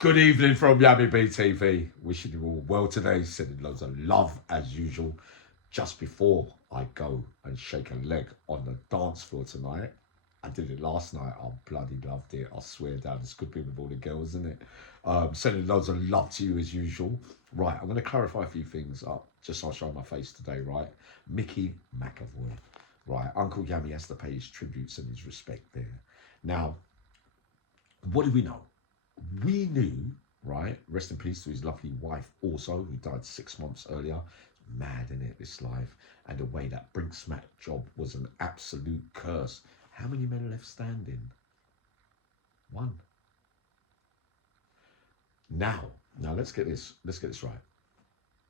Good evening from Yummy BTV. Wishing you all well today. Sending loads of love as usual. Just before I go and shake a leg on the dance floor tonight. I did it last night. I bloody loved it. I swear down. It's good being with all the girls, isn't it? Sending loads of love to you as usual. Right, I'm going to clarify a few things up. Just so I'll show my face today, right? Micky Mac RIP. Right, Uncle Yummy has to pay his tributes and his respect there. Now, what do we know? We knew, right, rest in peace to his lovely wife also, who died 6 months earlier. Mad in it, this life. And the way that Brinksmack job was an absolute curse. How many men left standing? One. Now let's get this right.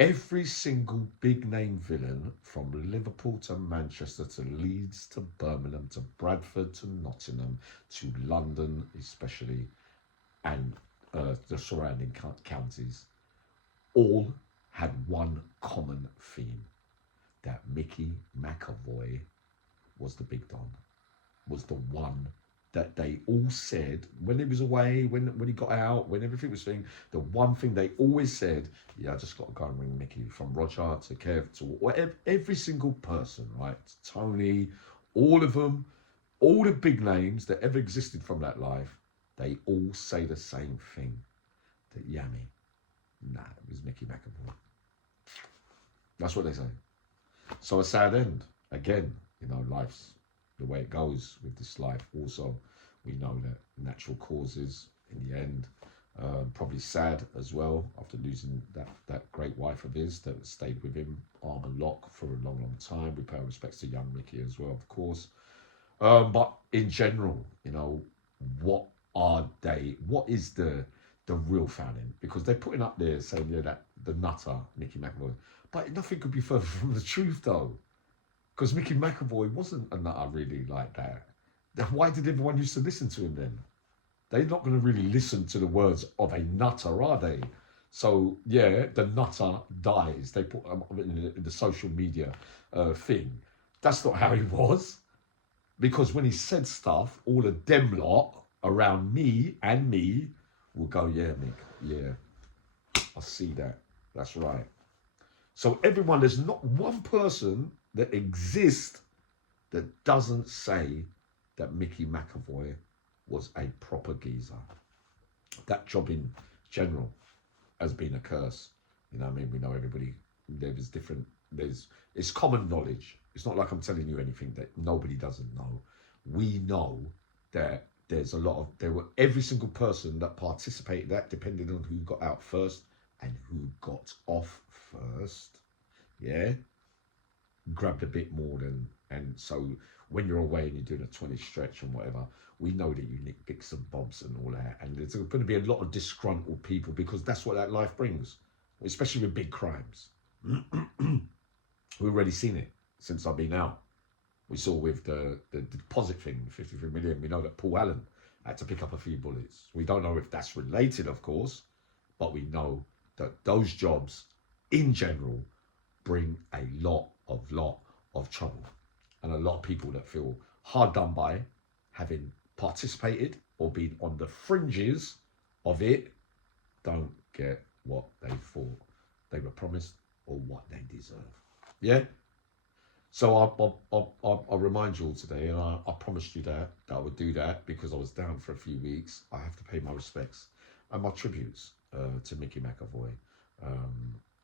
Every single big name villain from Liverpool to Manchester to Leeds to Birmingham to Bradford to Nottingham to London especially, and the surrounding counties, all had one common theme, that Micky Mac RIP was the big don, was the one that they all said when he was away, when he got out, when everything was thing, the one thing they always said, yeah, I just got to go and ring Micky, from Roger to Kev to whatever, every single person, right, Tony, all of them, all the big names that ever existed from that life, they all say the same thing, that Yummy, nah, it was Micky Mac RIP. That's what they say. So a sad end. Again, you know, life's the way it goes with this life. Also, we know that natural causes in the end, probably sad as well after losing that great wife of his that stayed with him arm and lock for a long time. We pay our respects to young Micky as well, of course. But in general, you know, what is the real founding? Because they're putting up there saying, yeah, that the nutter Micky Mac RIP, but nothing could be further from the truth though, because Micky Mac RIP wasn't a nutter really like that. Why did everyone used to listen to him then? They're not going to really listen to the words of a nutter, are they? So yeah, the nutter dies. They put in the social media thing. That's not how he was, because when he said stuff, all of them lot around me will go, yeah, Mick, yeah, I see that. That's right. So everyone, there's not one person that exists that doesn't say that Micky Mac RIP was a proper geezer. That job in general has been a curse. You know what I mean? We know everybody, there's different, it's common knowledge. It's not like I'm telling you anything that nobody doesn't know. We know that there's a lot of, every single person that participated that, depending on who got out first and who got off first, yeah, grabbed a bit more than, and so when you're away and you're doing a 20 stretch and whatever, we know that you nick bits and bobs and all that, and there's going to be a lot of disgruntled people, because that's what that life brings, especially with big crimes. We've already seen it since I've been out. We saw with the deposit thing, 53 million, we know that Paul Allen had to pick up a few bullets. We don't know if that's related, of course, but we know that those jobs in general bring a lot of trouble. And a lot of people that feel hard done by having participated or been on the fringes of it don't get what they thought they were promised or what they deserve. Yeah? So I'll remind you all today, and I promised you that I would do that because I was down for a few weeks. I have to pay my respects and my tributes to Micky Mac RIP.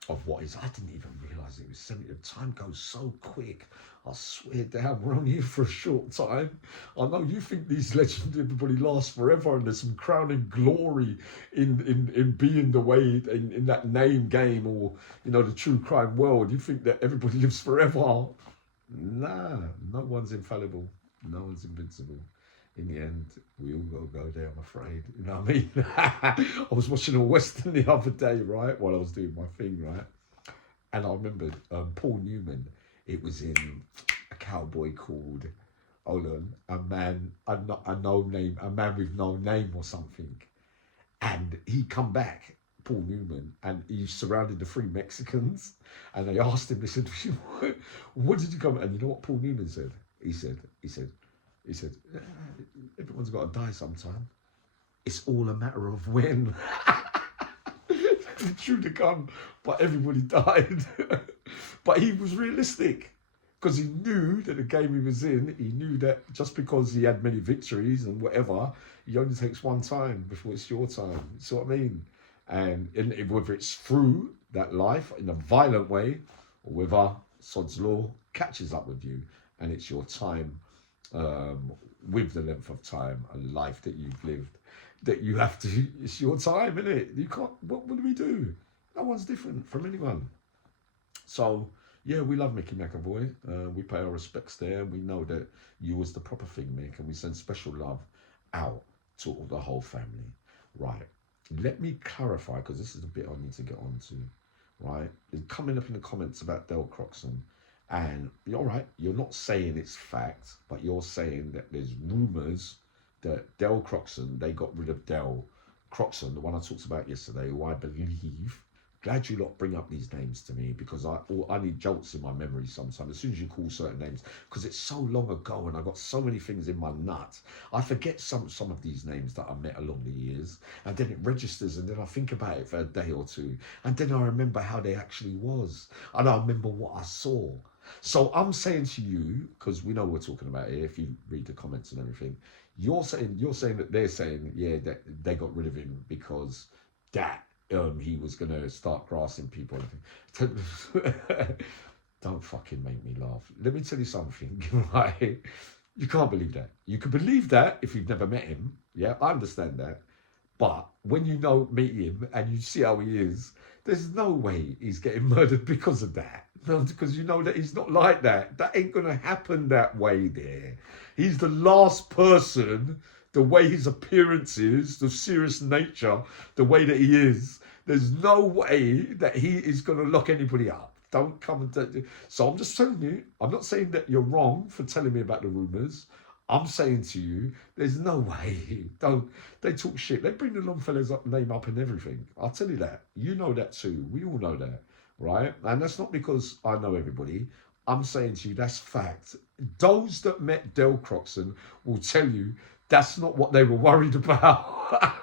Of what is, I didn't even realise it was 70. The time goes so quick. I swear down, we're only here for a short time. I know you think these legends, everybody lasts forever, and there's some crowning glory in being the way in that name game, or you know, the true crime world. You think that everybody lives forever. Nah, no one's infallible. No one's invincible. In the end, we all got to go there, I'm afraid. You know what I mean? I was watching a Western the other day, right, while I was doing my thing, right? And I remembered Paul Newman. It was in a cowboy called, hold on, a man with no name or something. And he come back, Paul Newman, and he surrounded the 3 Mexicans. And they asked him, they said, what did you come? And you know what Paul Newman said? He said, everyone's got to die sometime. It's all a matter of when. He drew the gun, but everybody died. But he was realistic because he knew that the game he was in, he knew that just because he had many victories and whatever, he only takes one time before it's your time. You see what I mean? And whether it's through that life in a violent way or whether Sod's Law catches up with you and it's your time with the length of time and life that you've lived, that you have to, it's your time, isn't it? You can't, what do we do? No one's different from anyone. So, yeah, we love Micky Mac RIP. We pay our respects there. We know that you was the proper thing, Mick, and we send special love out to the whole family. Right. Let me clarify, because this is the bit I need to get on to. Right. It's coming up in the comments about Del Croxon. And, all right, you're not saying it's fact, but you're saying that there's rumours that Del Croxon, they got rid of Del Croxon, the one I talked about yesterday, who I believe, glad you lot bring up these names to me, because I need jolts in my memory sometimes as soon as you call certain names, because it's so long ago and I got so many things in my nut. I forget some of these names that I met along the years, and then it registers, and then I think about it for a day or two, and then I remember how they actually was, and I remember what I saw. So I'm saying to you, because we know we're talking about it, if you read the comments and everything, you're saying that they're saying, yeah, that they got rid of him because that he was going to start grassing people. Don't fucking make me laugh. Let me tell you something, right? You can't believe that. You can believe that if you've never met him. Yeah, I understand that. But when you meet him and you see how he is, there's no way he's getting murdered because of that. No, because you know that he's not like that. That ain't going to happen that way there. He's the last person, the way his appearance is, the serious nature, the way that he is, there's no way that he is going to lock anybody up. Don't come and... So I'm just telling you, I'm not saying that you're wrong for telling me about the rumours. I'm saying to you, there's no way. They talk shit. They bring the Longfellow's name up and everything. I'll tell you that. You know that too. We all know that, right? And that's not because I know everybody. I'm saying to you, that's fact. Those that met Del Croxon will tell you that's not what they were worried about.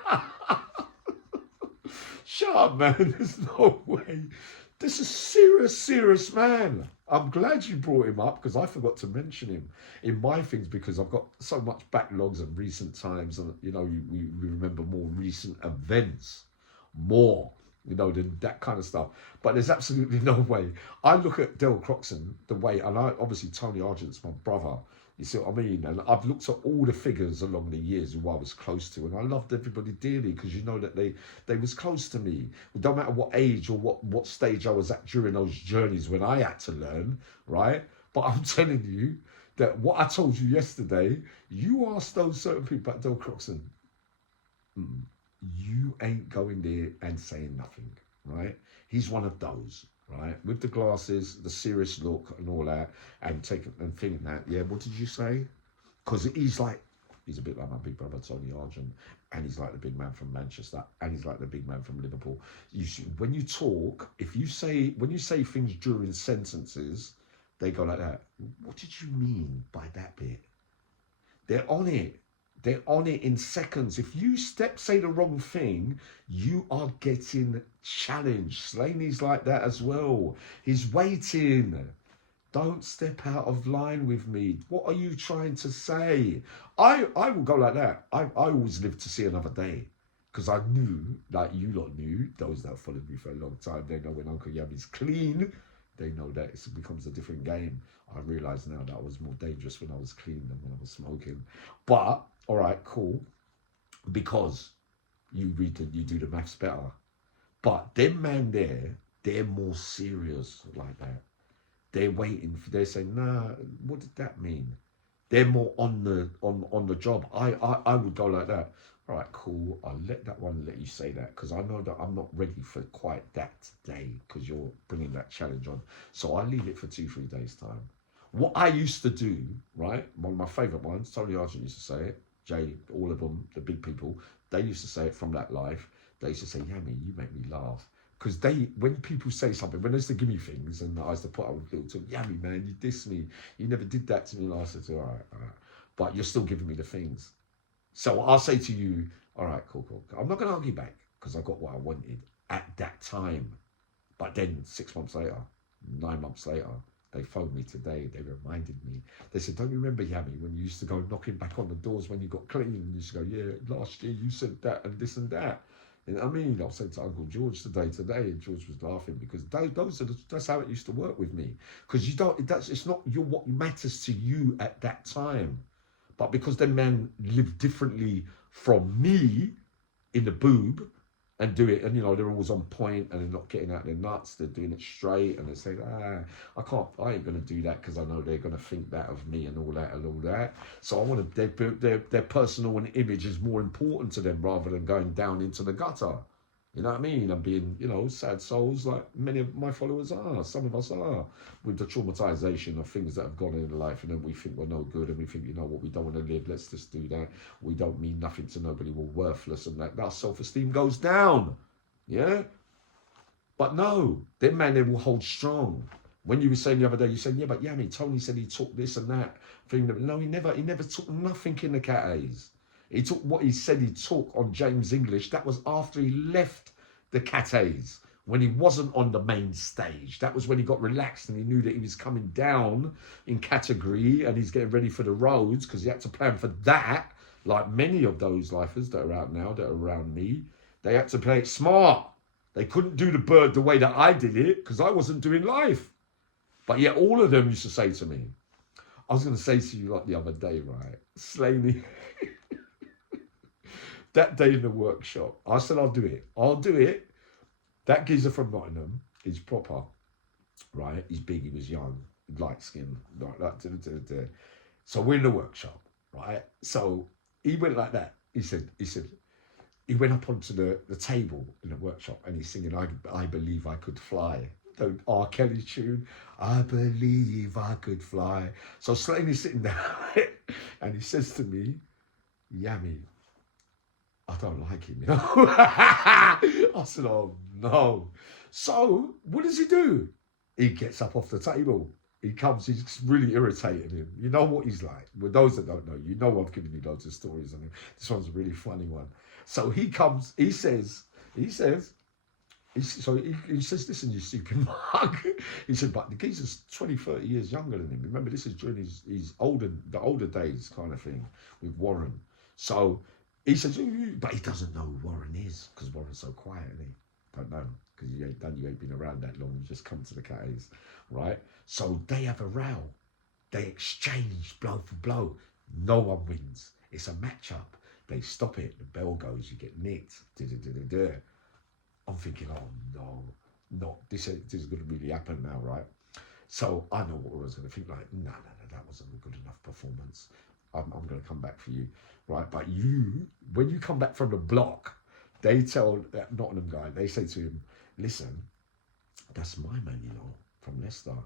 Shut up, man. There's no way. This is serious man. I'm glad you brought him up because I forgot to mention him in my things because I've got so much backlogs of recent times, and you know, we remember more recent events more, you know, than that kind of stuff. But there's absolutely no way. I look at Del Croxon the way, and I obviously Tony Argent's my brother. You see what I mean? And I've looked at all the figures along the years who I was close to, and I loved everybody dearly because you know that they was close to me. It don't matter what age or what stage I was at during those journeys when I had to learn, right? But I'm telling you that what I told you yesterday, you ask those certain people at Del Croxon, you ain't going there and saying nothing, right? He's one of those. Right, with the glasses, the serious look and all that, and thinking that, yeah, what did you say? Because he's a bit like my big brother Tony Argent, and he's like the big man from Manchester, and he's like the big man from Liverpool. When you talk, when you say things during sentences, they go like that. What did you mean by that bit? They're on it. They're on it in seconds. If you say the wrong thing, you are getting challenged. SLANEY's like that as well. He's waiting. Don't step out of line with me. What are you trying to say? I will go like that. I always live to see another day. Because I knew, like you lot knew, those that followed me for a long time, they know when Uncle Yammy's clean, they know that it becomes a different game. I realise now that I was more dangerous when I was clean than when I was smoking. But, all right, cool. Because you do the maths better. But them man there, they're more serious like that. They're waiting they're saying, nah, what did that mean? They're more on the job. I would go like that. All right, cool. I'll let that one let you say that because I know that I'm not ready for quite that today because you're bringing that challenge on. So I leave it for 2-3 days time. What I used to do, right? One of my favourite ones, Tony Argent used to say it. Jay, all of them, the big people, they used to say it from that life. They used to say, Yammy, you make me laugh. Because when people say something, when they used to give me things, and I used to put up with little talk, Yammy, man, you diss me. You never did that to me. And I said, all right. But you're still giving me the things. So I'll say to you, All right, cool. I'm not going to argue back because I got what I wanted at that time. But then 6 months later, 9 months later, they phoned me today. They reminded me. They said, don't you remember, Yami, when you used to go knocking back on the doors when you got clean? And you used to go, yeah, last year you said that and this and that. You know what I mean? I was saying to Uncle George today, and George was laughing because that's how it used to work with me. Because it's not what matters to you at that time. But because them men live differently from me in the boob and do it, and they're always on point and they're not getting out their nuts, they're doing it straight, and they say, I ain't gonna do that because I know they're gonna think that of me and all that. So I want to their personal and image is more important to them rather than going down into the gutter. You know what I mean? And being, sad souls like many of my followers are. Some of us are, with the traumatization of things that have gone in life, and then we think we're no good, and we think, what, we don't want to live, let's just do that. We don't mean nothing to nobody, we're worthless, and that our self-esteem goes down. Yeah? But no, them man, they will hold strong. When you were saying the other day, you said, yeah, but Yami, Tony said he took this and that thing. No, he never took nothing in the Cat A's. He took what he said he took on James English. That was after he left the Cat A's, when he wasn't on the main stage. That was when he got relaxed and he knew that he was coming down in category and he's getting ready for the roads, because he had to plan for that. Like many of those lifers that are out now, that are around me, they had to play it smart. They couldn't do the bird the way that I did it because I wasn't doing life. But yet all of them used to say to me, I was going to say to you like the other day, right? SLANEY. That day in the workshop, I said, I'll do it. That geezer from Nottingham is proper, right? He's big, he was young, light skin, like that. So we're in the workshop, right? So he went like that. He said, he went up onto the table in the workshop and he's singing, I Believe I Could Fly. The R. Kelly tune, I believe I could fly. So SLANEY's sitting there and he says to me, Yami, I don't like him, I said, oh no. So what does he do? He gets up off the table. He comes, he's really irritating him. You know what he's like. With those that don't know, I've given you loads of stories on him. This one's a really funny one. So he comes, he says, listen, you stupid mug. He said, but the geezer's 20, 30 years younger than him. Remember, this is during his the older days kind of thing with Warren. So he says, but he doesn't know who Warren is because Warren's so quiet, and he don't know because you ain't been around that long. You just come to the Cat A's, right? So they have a row. They exchange blow for blow. No one wins. It's a match-up. They stop it. The bell goes. You get nicked. I'm thinking, oh no, this is going to really happen now, right? So I know what I was going to think. Like, no, that wasn't a good enough performance. I'm going to come back for you, right? But when you come back from the block, they tell that Nottingham guy, they say to him, listen, that's my man, from Leicester.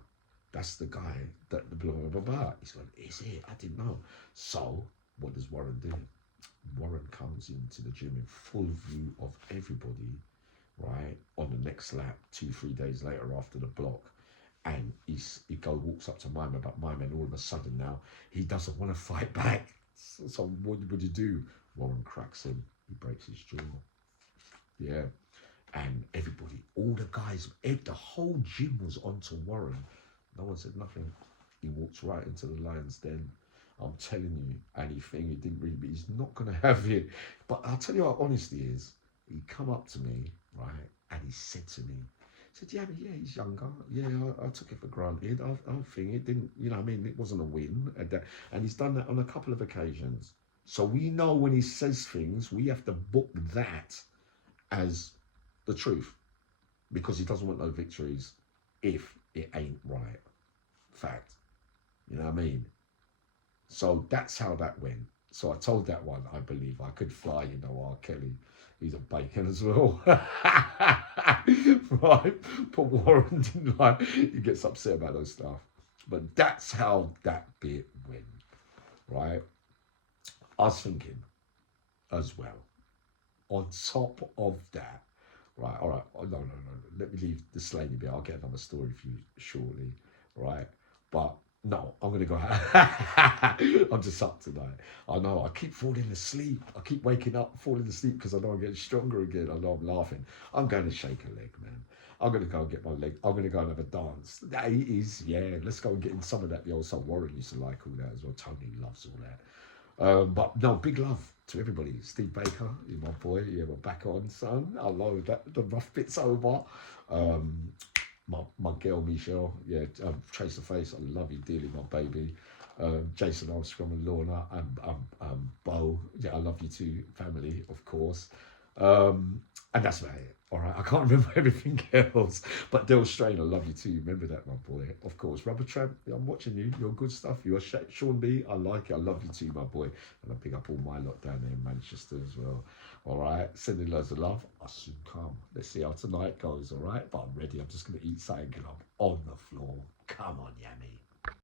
That's the guy that the blah, blah, blah, blah. He's going, is it? I didn't know. So what does Warren do? Warren comes into the gym in full view of everybody, right? On the next lap, 2-3 days later after the block. And he walks up to my man, and all of a sudden now, he doesn't want to fight back. So what would you do? Warren cracks him. He breaks his jaw. Yeah. And everybody, all the guys, the whole gym was onto Warren. No one said nothing. He walks right into the lion's den. I'm telling you, and he didn't really, but he's not going to have it. But I'll tell you how honest he is. He come up to me, right, and he said to me, yeah, he's younger. Yeah, I took it for granted. I think it didn't, it wasn't a win. And he's done that on a couple of occasions. So we know when he says things, we have to book that as the truth, because he doesn't want no victories if it ain't right. Fact. You know what I mean? So that's how that went. So I told that one, I believe I could fly, R. Kelly. He's a bacon as well. Right? But Warren didn't like, he gets upset about those stuff. But that's how that bit went. Right? I was thinking as well, on top of that, right? All right. Oh, no. Let me leave the SLANEY bit. I'll get another story for you shortly. Right? But No, I'm gonna go. I'm just up tonight. I know. I keep falling asleep. I keep waking up, falling asleep because I know I'm getting stronger again. I know I'm laughing. I'm going to shake a leg, man. I'm gonna go and get my leg. I'm gonna go and have a dance. That is, yeah. Let's go and get in some of that. The old son Warren used to like all that as well. Tony loves all that. But no, big love to everybody. Steve Baker, you're my boy. Yeah, we're back on, son. I know that the rough bit's over. Um, my girl Michelle, yeah, Trace the Face, I love you dearly, my baby. Jason Armstrong and Lorna and Bo, yeah, I love you too, family, of course. And that's about it. All right, I can't remember everything else. But Del Strain, I love you too. Remember that, my boy. Of course, Rubber Tramp, I'm watching you. You're good stuff. You're Sean B. I like it. I love you too, my boy. And I pick up all my lot down there in Manchester as well. All right, sending loads of love. I'll soon come. Let's see how tonight goes. All right, but I'm ready. I'm just gonna eat something and I'm on the floor. Come on, Yummy.